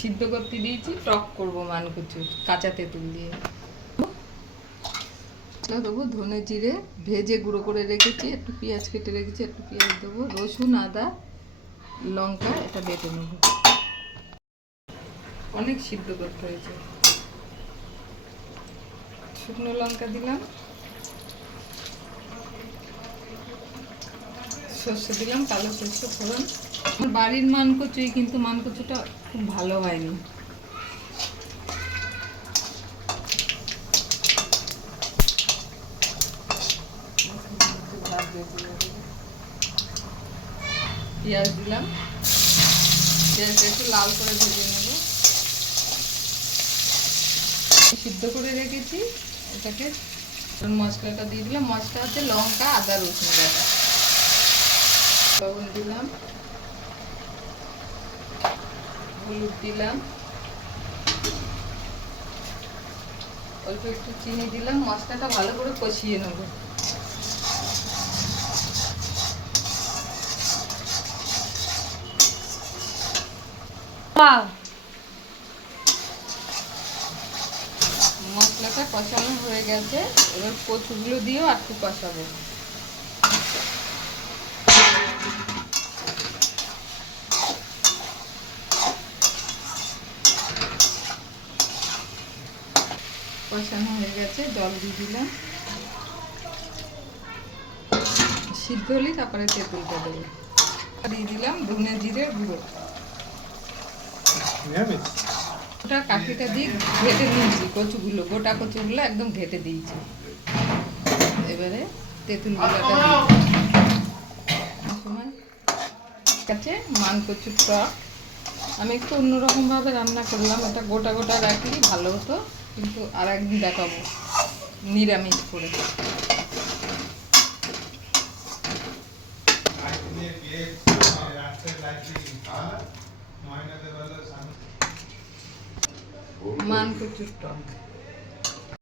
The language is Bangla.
সিদ্ধ করতে দিয়েছি, টক করব মান কচুর কাঁচা তেঁতুল দিয়ে। দেবো ধনে জিরে, ভেজে গুঁড়ো করে রেখেছি, একটু পেঁয়াজ কেটে রেখেছি, একটু পেঁয়াজ দেবো, রসুন, আদা, লঙ্কা, এটা বেটে নেব। অনেক সিদ্ধ করতে হয়েছে। শুকনো লঙ্কা দিলাম। সর্ষে দিলাম, কালো সর্ষে ফোড়ন। আমার বাড়ির মানকচুই কিন্তু মানকচুটা খুব ভালো হয়নি। পেঁয়াজ দিলাম। পেঁয়াজটা একটু লাল করে ভেজে নেব। সিদ্ধ করে রেখেছি। এটাকে মশলাটা দিয়ে দিলাম। মশলা হচ্ছে লঙ্কা, আদা, রসুন বাটা। লবণ দিলাম। হলুদ দিলাম। অল্প একটু চিনি দিলাম মশলাটা ভালো করে কষিয়ে নেব। মশলাটা কষানো হয়ে গেছে। এবার কচুগুলো দিয়েও আর একটু কষাবো। কষানো হয়ে গেছে জল দিয়ে দিলাম। সিদ্ধ হলেই তারপরে তেঁতুলটা দেবো। দিয়ে দিলাম ধনে জিরের গুঁড়ো। ওটা কাঠিটা দিয়ে ঘেটে নিয়েছি কচুগুলো গোটা কচুগুলো একদম ঘেটে দিয়েছি। এবারে তেঁতুল গুঁড়োটা সময়? কাছে মান কচুর টক। আমি একটু অন্যরকমভাবে রান্না করলাম, এটা গোটা গোটা রাখলে ভালো হতো, কিন্তু আর একদিন দেখাবো, নিরামিষ করে। মান কচুর টক।